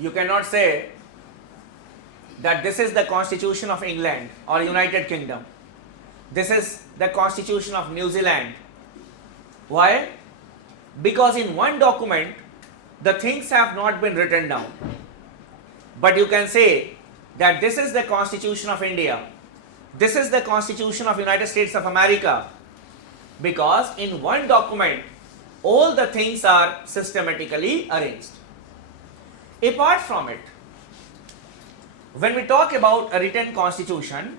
You cannot say that this is the Constitution of England or United Kingdom. This is the Constitution of New Zealand. Why? Because in one document the things have not been written down. But you can say that this is the Constitution of India. This is the Constitution of United States of America. Because in one document all the things are systematically arranged. Apart from it, when we talk about a written constitution,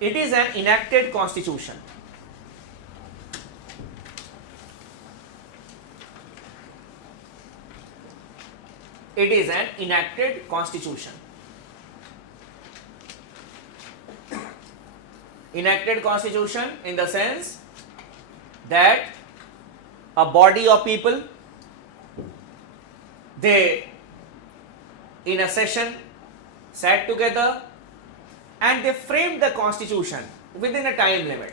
it is an enacted constitution. It is an enacted constitution. Enacted constitution in the sense that a body of people, they in a session sat together and they framed the constitution within a time limit.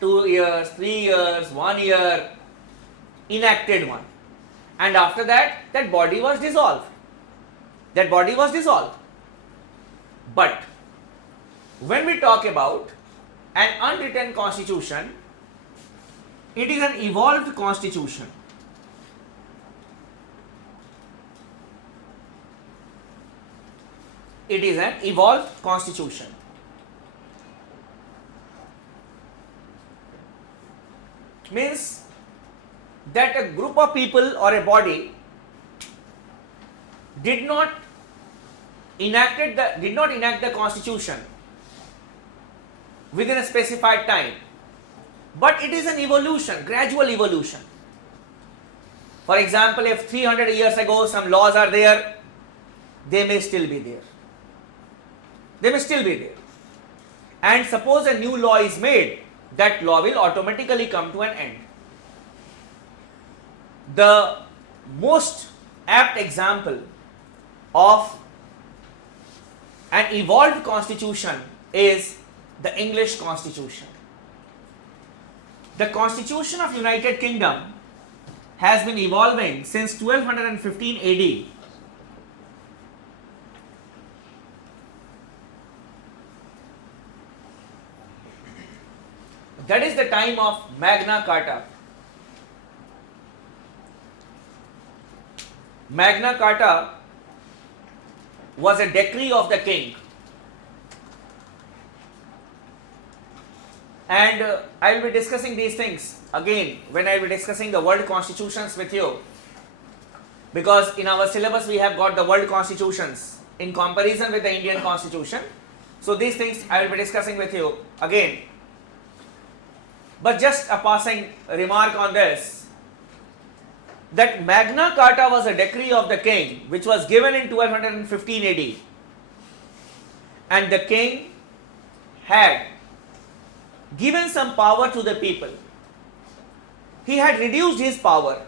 2 years, 3 years, 1 year, enacted one. And after that, that body was dissolved. That body was dissolved. But when we talk about an unwritten constitution, it is an evolved constitution. It is an evolved constitution. Means that a group of people or a body did not enact the constitution within a specified time, but it is an evolution, gradual evolution. For example, if 300 years ago some laws are there, they may still be there. They may still be there. And suppose a new law is made, that law will automatically come to an end. The most apt example of an evolved constitution is the English Constitution. The Constitution of United Kingdom has been evolving since 1215 AD. That is the time of Magna Carta. Magna Carta was a decree of the king. And I will be discussing these things again when I will be discussing the world constitutions with you. Because in our syllabus we have got the world constitutions in comparison with the Indian constitution. So these things I will be discussing with you again. But just a passing remark on this, that Magna Carta was a decree of the king which was given in 1215 AD, and the king had given some power to the people. He had reduced his power,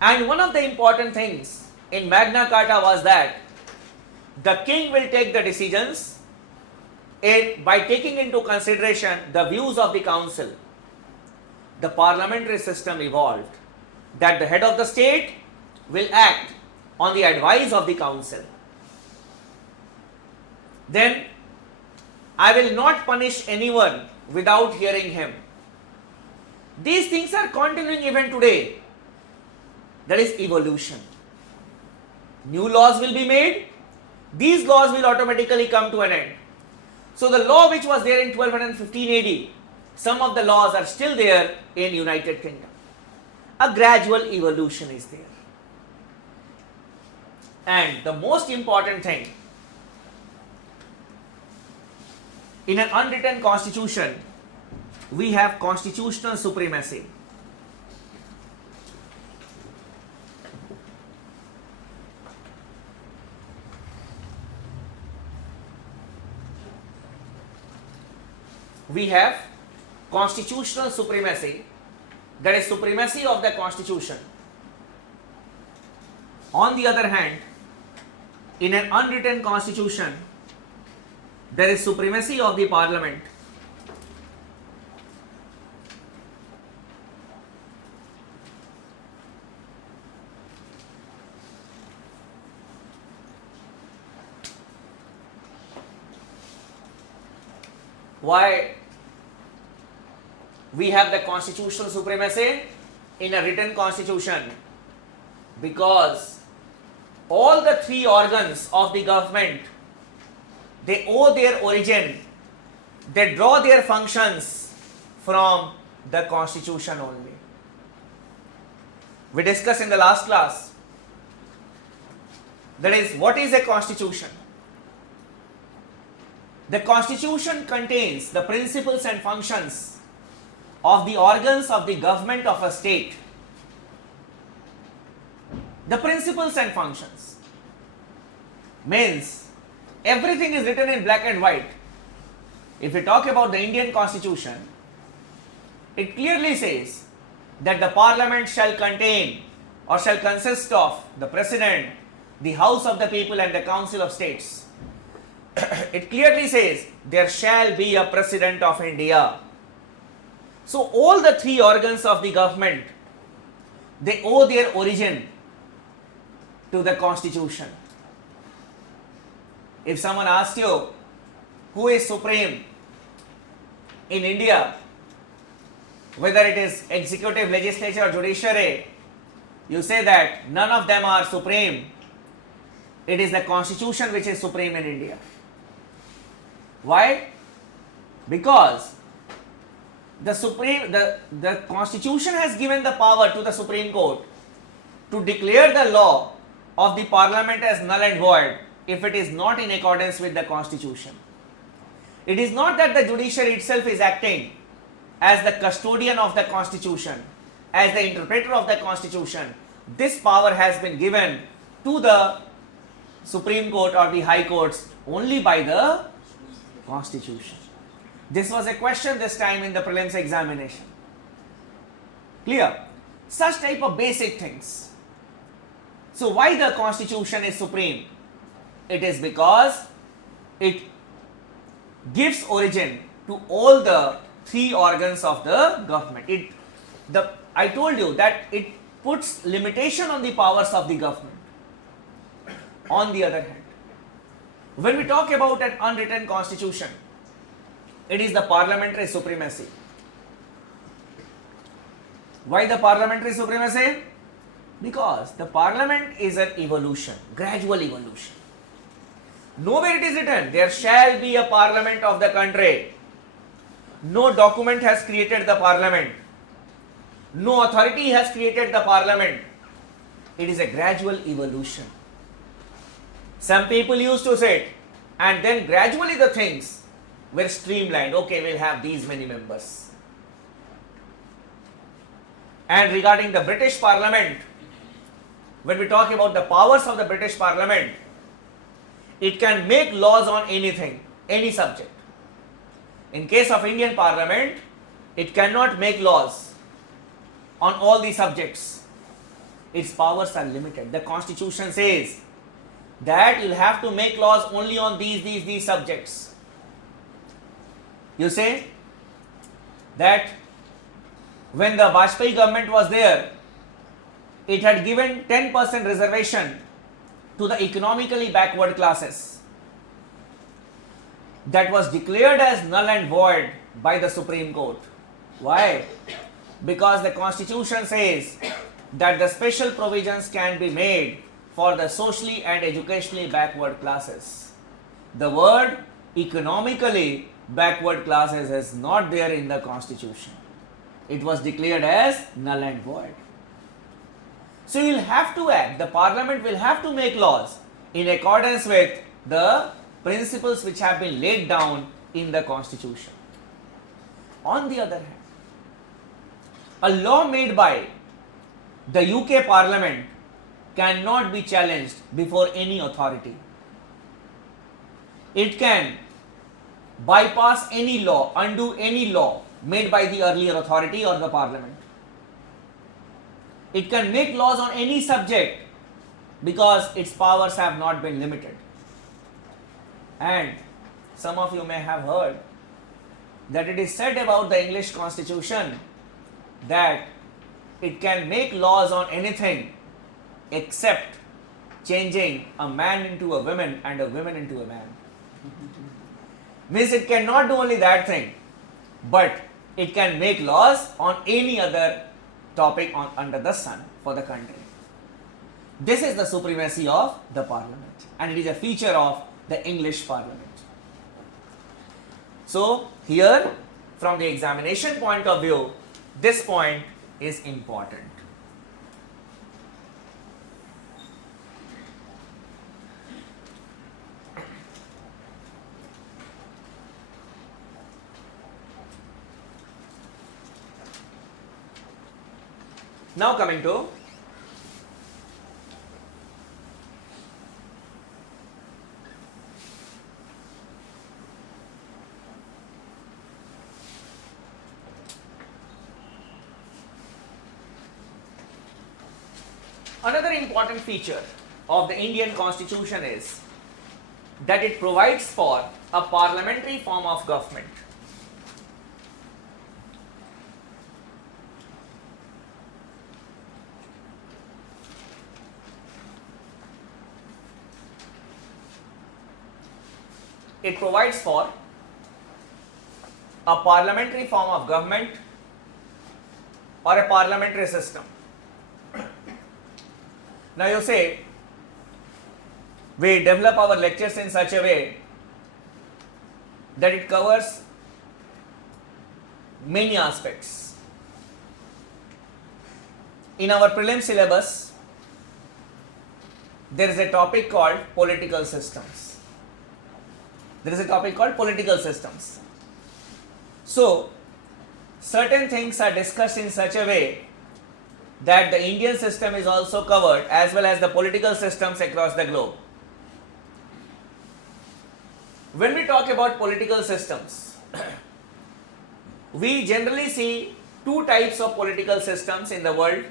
and one of the important things in Magna Carta was that the king will take the decisions by taking into consideration the views of the council. The parliamentary system evolved, that the head of the state will act on the advice of the council. Then I will not punish anyone without hearing him. These things are continuing even today. That is evolution. New laws will be made. These laws will automatically come to an end. So the law which was there in 1215 AD, some of the laws are still there in United Kingdom. A gradual evolution is there. And the most important thing, in an unwritten constitution, we have constitutional supremacy. We have constitutional supremacy, that is supremacy of the constitution. On the other hand, in an unwritten constitution, there is supremacy of the parliament. Why we have the constitutional supremacy in a written constitution? Because all the three organs of the government, they owe their origin, they draw their functions from the constitution only. We discussed in the last class, that is, what is a constitution? The constitution contains the principles and functions of the organs of the government of a state. The principles and functions means everything is written in black and white. If we talk about the Indian constitution, it clearly says that the parliament shall contain or shall consist of the president, the house of the people and the council of states. It clearly says there shall be a president of India. So all the three organs of the government, they owe their origin to the constitution. If someone asks you who is supreme in India, whether it is executive, legislature or judiciary, you say that none of them are supreme. It is the constitution which is supreme in India. Why? Because the constitution has given the power to the Supreme Court to declare the law of the parliament as null and void if it is not in accordance with the constitution. It is not that the judiciary itself is acting as the custodian of the constitution, as the interpreter of the constitution. This power has been given to the Supreme Court or the High Courts only by the constitution. This was a question this time in the prelims examination. Clear? Such type of basic things. So why the constitution is supreme? It is because it gives origin to all the three organs of the government. I told you that it puts limitation on the powers of the government. On the other hand, when we talk about an unwritten constitution, it is the parliamentary supremacy. Why the parliamentary supremacy? Because the parliament is an evolution, gradual evolution. Nowhere it is written, there shall be a parliament of the country. No document has created the parliament. No authority has created the parliament. It is a gradual evolution. Some people used to say it, and then gradually the things were streamlined. Okay, we'll have these many members. And regarding the British Parliament, when we talk about the powers of the British Parliament, it can make laws on anything, any subject. In case of Indian Parliament, it cannot make laws on all the subjects. Its powers are limited. The Constitution says that you'll have to make laws only on these subjects. You say that when the Vajpayee government was there, it had given 10% reservation to the economically backward classes. That was declared as null and void by the Supreme Court. Why? Because the Constitution says that the special provisions can be made for the socially and educationally backward classes. The word economically backward classes is not there in the Constitution. It was declared as null and void. So you will have to act, the Parliament will have to make laws in accordance with the principles which have been laid down in the Constitution. On the other hand, a law made by the UK Parliament cannot be challenged before any authority. It can bypass any law, undo any law made by the earlier authority or the Parliament. It can make laws on any subject because its powers have not been limited. And some of you may have heard that it is said about the English Constitution that it can make laws on anything except changing a man into a woman and a woman into a man. Means it cannot do only that thing, but it can make laws on any other topic under the sun for the country. This is the supremacy of the parliament, and it is a feature of the English parliament. So here, from the examination point of view, this point is important. Now coming to another important feature of the Indian Constitution is that it provides for a parliamentary form of government. It provides for a parliamentary form of government or a parliamentary system. Now you say, we develop our lectures in such a way that it covers many aspects. In our prelim syllabus, there is a topic called political systems. There is a topic called political systems. So, certain things are discussed in such a way that the Indian system is also covered, as well as the political systems across the globe. When we talk about political systems, we generally see two types of political systems in the world.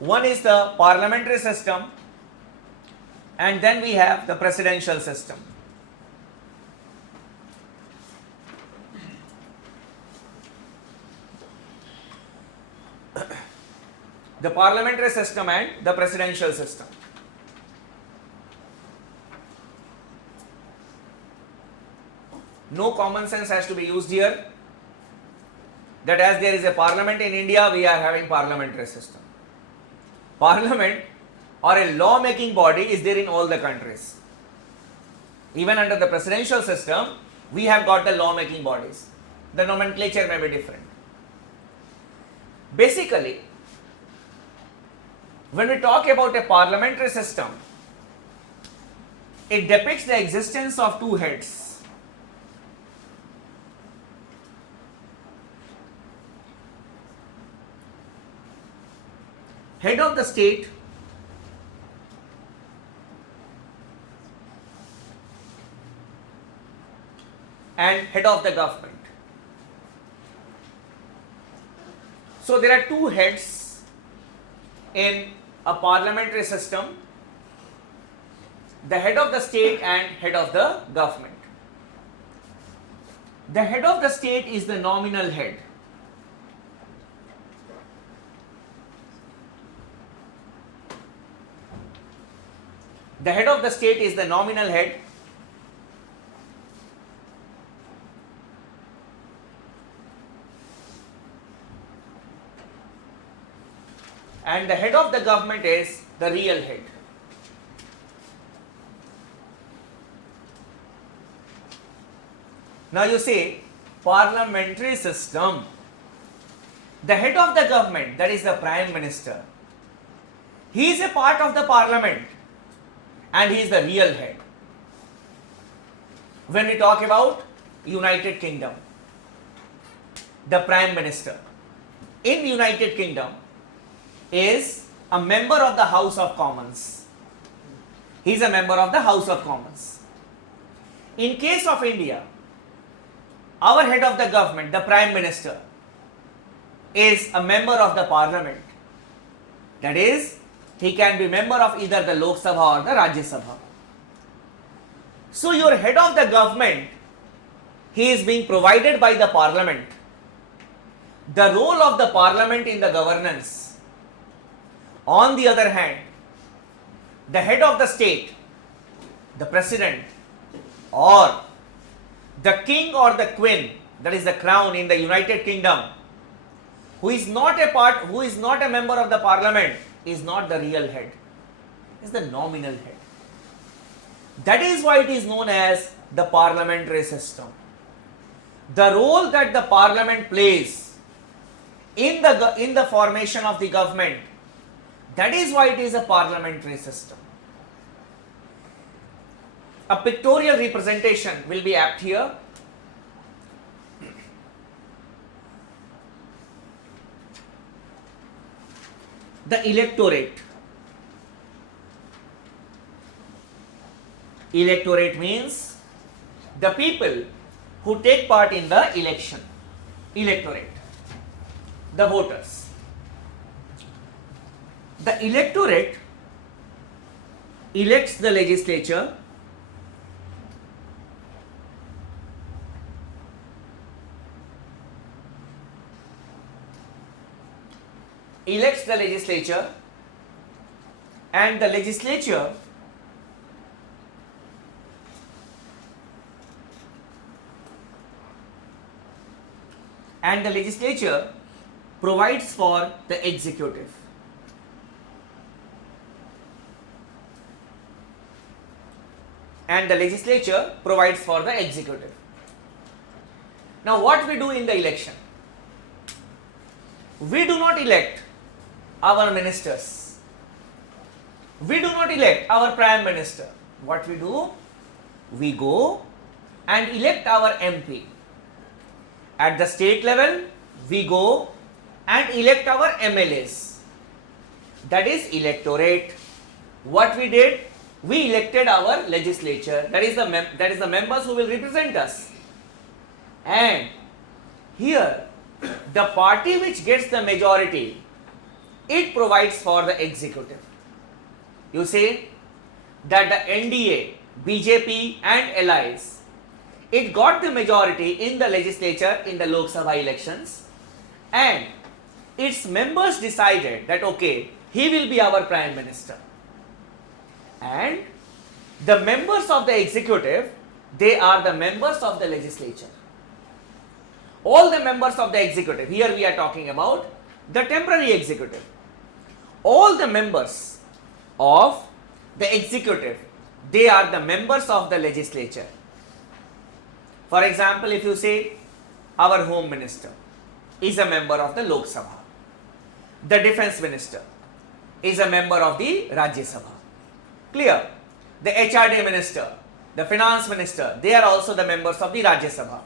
One is the parliamentary system, and then we have the presidential system. The parliamentary system and the presidential system. No common sense has to be used here, that as there is a parliament in India, we are having parliamentary system. Parliament or a law making body is there in all the countries. Even under the presidential system, we have got the law making bodies. The nomenclature may be different. Basically, when we talk about a parliamentary system, it depicts the existence of two heads. Head of the state and head of the government. So there are two heads in a parliamentary system: the head of the state and head of the government. The head of the state is the nominal head. The head of the state is the nominal head. And the head of the government is the real head. Now you see, parliamentary system, the head of the government, that is the Prime Minister, he is a part of the parliament and he is the real head. When we talk about United Kingdom, the Prime Minister in United Kingdom is a member of the House of Commons. He is a member of the House of Commons. In case of India, our head of the government, the Prime Minister, is a member of the Parliament. That is, he can be member of either the Lok Sabha or the Rajya Sabha. So your head of the government, he is being provided by the Parliament. The role of the Parliament in the governance. On the other hand, the head of the state, the president or the king or the queen, that is the crown in the United Kingdom, who is not a member of the parliament, is not the real head, is the nominal head. That is why it is known as the parliamentary system. The role that the parliament plays in the formation of the government, that is why it is a parliamentary system. A pictorial representation will be apt here. The electorate. Electorate means the people who take part in the election. Electorate. The voters. The electorate elects the legislature and the legislature provides for the executive. Now what we do in the election? We do not elect our ministers. We do not elect our prime minister. What we do? We go and elect our MP. At the state level, we go and elect our MLAs. That is electorate. What we did? We elected our legislature. That is the members who will represent us. And here, the party which gets the majority, it provides for the executive. You say that the NDA, BJP and allies, it got the majority in the legislature in the Lok Sabha elections, and its members decided that okay, he will be our prime minister. And the members of the executive, they are the members of the legislature. All the members of the executive, here we are talking about the temporary executive. All the members of the executive, they are the members of the legislature. For example, if you say our home minister is a member of the Lok Sabha, the defense minister is a member of the Rajya Sabha. Clear? The HRD minister, the finance minister, they are also the members of the Rajya Sabha.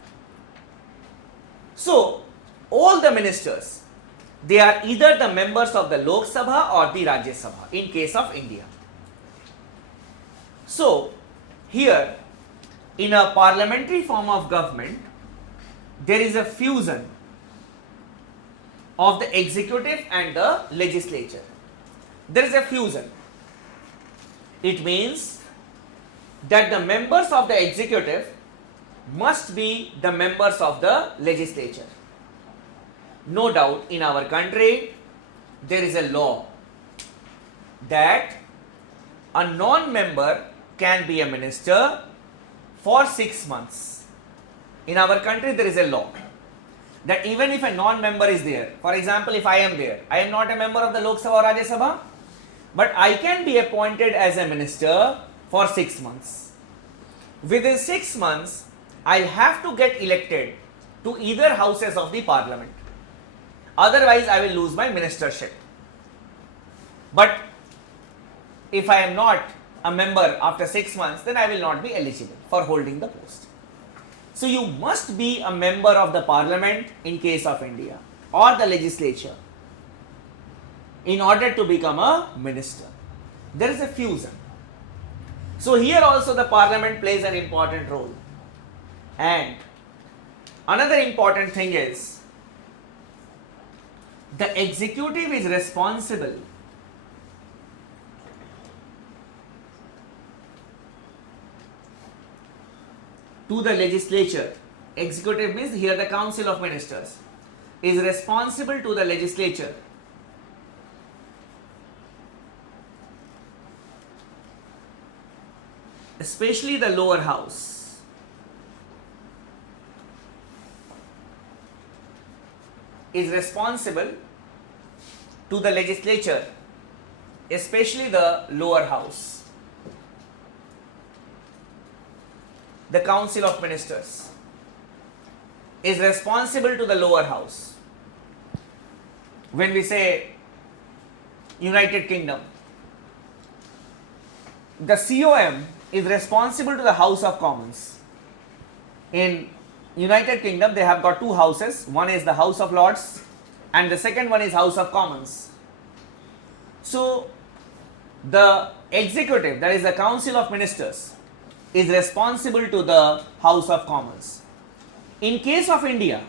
So, all the ministers, they are either the members of the Lok Sabha or the Rajya Sabha in case of India. So, here in a parliamentary form of government, there is a fusion of the executive and the legislature. There is a fusion. It means that the members of the executive must be the members of the legislature. No doubt in our country there is a law that a non-member can be a minister for 6 months. In our country there is a law that even if a non-member is there, for example if I am there, I am not a member of the Lok Sabha or Rajya Sabha, but I can be appointed as a minister for 6 months. Within 6 months, I'll have to get elected to either houses of the parliament. Otherwise, I will lose my ministership. But if I am not a member after 6 months, then I will not be eligible for holding the post. So you must be a member of the parliament in case of India or the legislature in order to become a minister. There is a fusion. So here also the parliament plays an important role. And another important thing is the executive is responsible to the legislature. Executive means here the council of ministers is responsible to the legislature especially the lower house. is responsible to the legislature, especially the lower house. The Council of Ministers is responsible to the lower house. When we say United Kingdom, the COM is responsible to the House of Commons. In United Kingdom, they have got two houses. One is the House of Lords and the second one is House of Commons. So, the executive, that is the Council of Ministers, is responsible to the House of Commons. In case of India,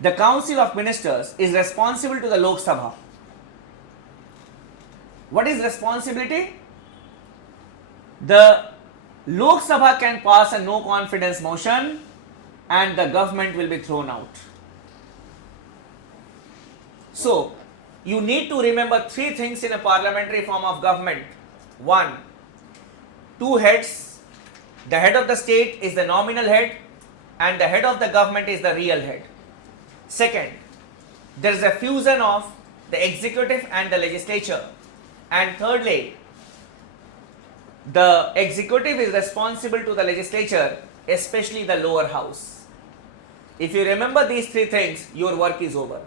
the Council of Ministers is responsible to the Lok Sabha. What is responsibility? The Lok Sabha can pass a no confidence motion and the government will be thrown out. So, you need to remember three things in a parliamentary form of government. One, two heads. The head of the state is the nominal head and the head of the government is the real head. Second, there is a fusion of the executive and the legislature. And thirdly, the executive is responsible to the legislature, especially the lower house. If you remember these three things, your work is over.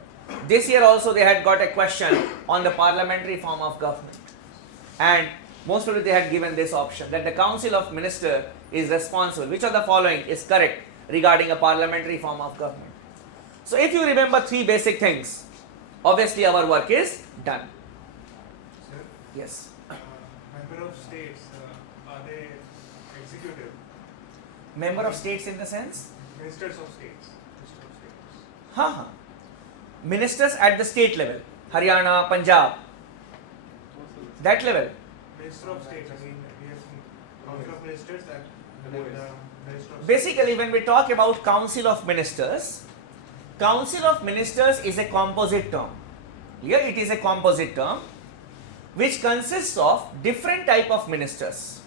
This year also they had got a question on the parliamentary form of government. And most probably they had given this option that the Council of Ministers is responsible. Which of the following is correct regarding a parliamentary form of government? So if you remember three basic things, obviously our work is done. Sir, Yes. member of states, are they executive? Member of states in the sense? Ministers of states. Ministers of states. हाँ. Ministers at the state level. Haryana, Punjab. That level. Minister of states, I mean, we have Council of Ministers and the Minister of Basically, when we talk about Council of Ministers, Council of Ministers is a composite term. Here it is a composite term which consists of different type of ministers.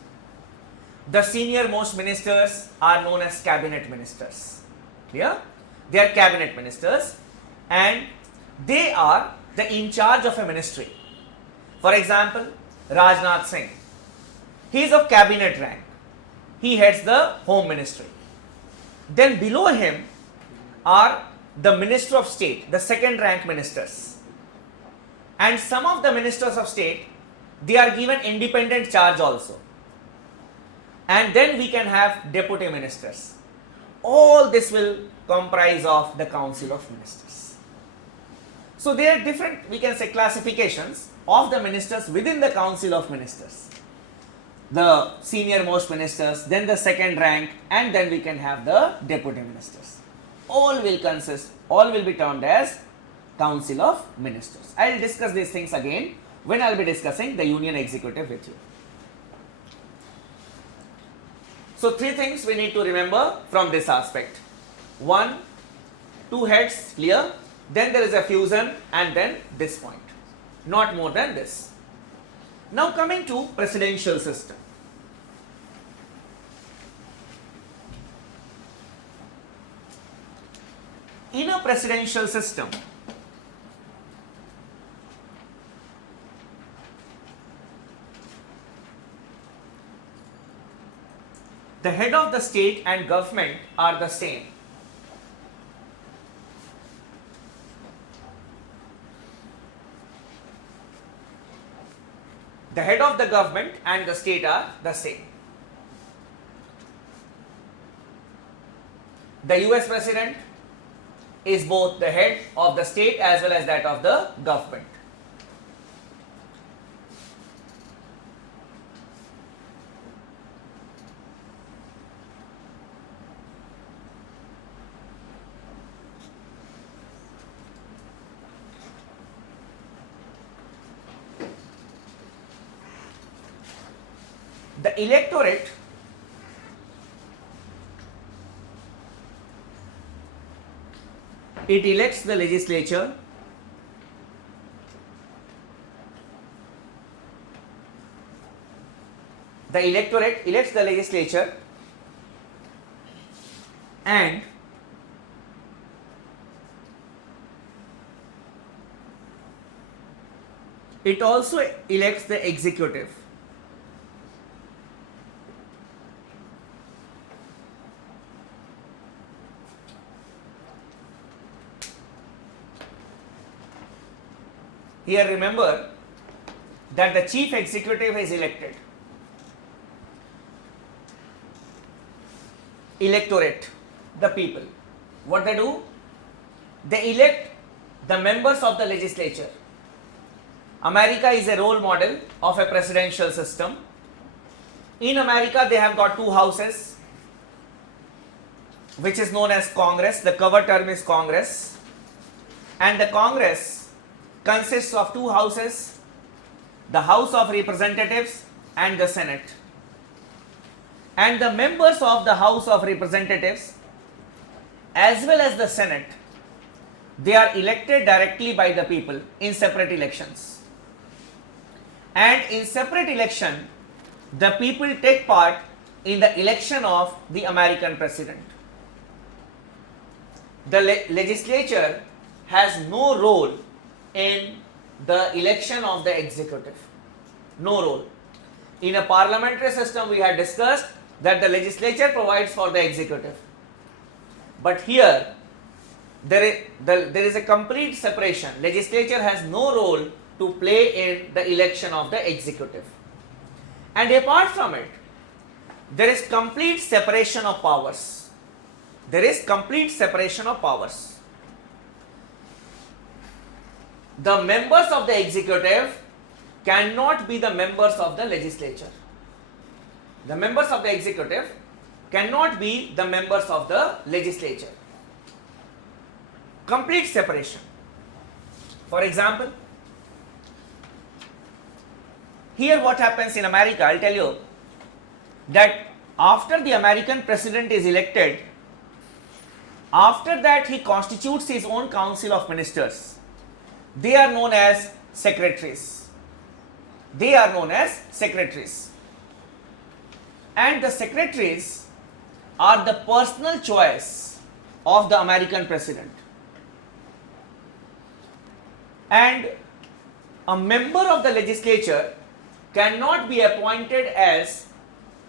The senior most ministers are known as cabinet ministers. Clear? They are cabinet ministers and they are the in charge of a ministry. For example, Rajnath Singh. He is of cabinet rank. He heads the home ministry. Then below him are the minister of state, the second rank ministers. And some of the ministers of state, they are given independent charge also. And then we can have deputy ministers. All this will comprise of the Council of Ministers. So there are different, we can say, classifications of the ministers within the Council of Ministers. The senior most ministers, then the second rank, and then we can have the deputy ministers. All will be termed as Council of Ministers. I will discuss these things again when I will be discussing the Union Executive with you. So three things we need to remember from this aspect. One, two heads, clear. Then there is a fusion and then this point. Not more than this. Now coming to presidential system. In a presidential system, the head of the state and government are the same. The head of the government and the state are the same. The US president is both the head of the state as well as that of the government. The electorate it elects the legislature, the electorate elects the legislature and it also elects the executive. Here remember that the chief executive is elected. Electorate, the people. What they do? They elect the members of the legislature. America is a role model of a presidential system. In America, they have got two houses, which is known as Congress. The cover term is Congress. And the Congress consists of two houses, the House of Representatives and the Senate. And the members of the House of Representatives as well as the Senate, they are elected directly by the people in separate elections. And in separate election, the people take part in the election of the American president. The legislature has no role in the election of the executive. No role. In a parliamentary system, we had discussed that the legislature provides for the executive. But here, there is a complete separation. Legislature has no role to play in the election of the executive. And apart from it, there is complete separation of powers. There is complete separation of powers. The members of the executive cannot be the members of the legislature. The members of the executive cannot be the members of the legislature. Complete separation. For example, here what happens in America, I'll tell you that after the American president is elected, after that he constitutes his own council of ministers. They are known as secretaries. They are known as secretaries. And the secretaries are the personal choice of the American president. And a member of the legislature cannot be appointed as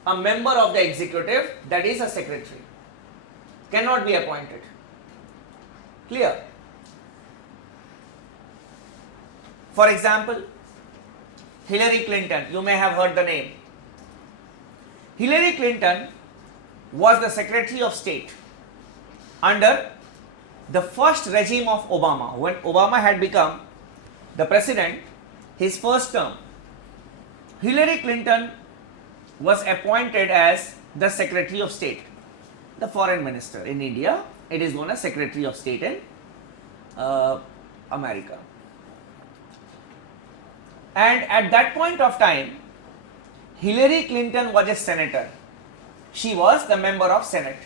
a member of the executive, that is a secretary. Cannot be appointed. Clear? For example, Hillary Clinton, you may have heard the name. Hillary Clinton was the Secretary of State under the first regime of Obama. When Obama had become the president, his first term, Hillary Clinton was appointed as the Secretary of State, the foreign minister. In India, it is known as Secretary of State in America. And at that point of time, Hillary Clinton was a senator. She was the member of Senate.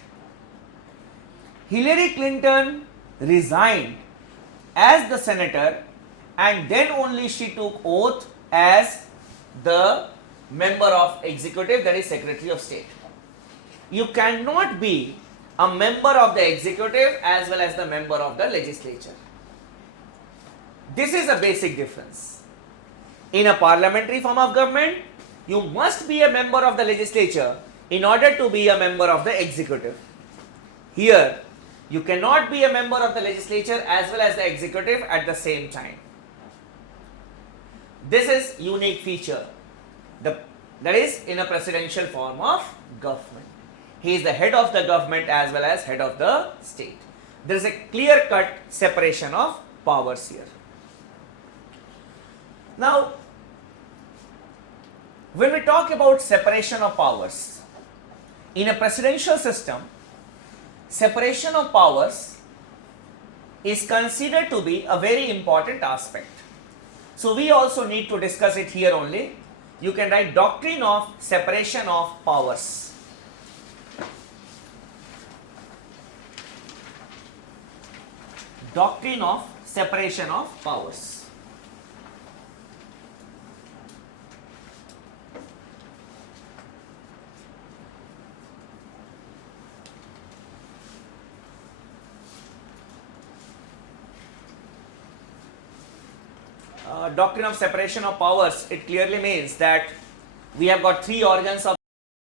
Hillary Clinton resigned as the senator, and then only she took oath as the member of executive, that is Secretary of State. You cannot be a member of the executive as well as the member of the legislature. This is a basic difference. In a parliamentary form of government, you must be a member of the legislature in order to be a member of the executive. Here, you cannot be a member of the legislature as well as the executive at the same time. This is unique feature. That is in a presidential form of government. He is the head of the government as well as head of the state. There is a clear-cut separation of powers here. Now, when we talk about separation of powers, in a presidential system, separation of powers is considered to be a very important aspect. So we also need to discuss it here only. You can write doctrine of separation of powers. Doctrine of separation of powers. doctrine of separation of powers, it clearly means that we have got three organs of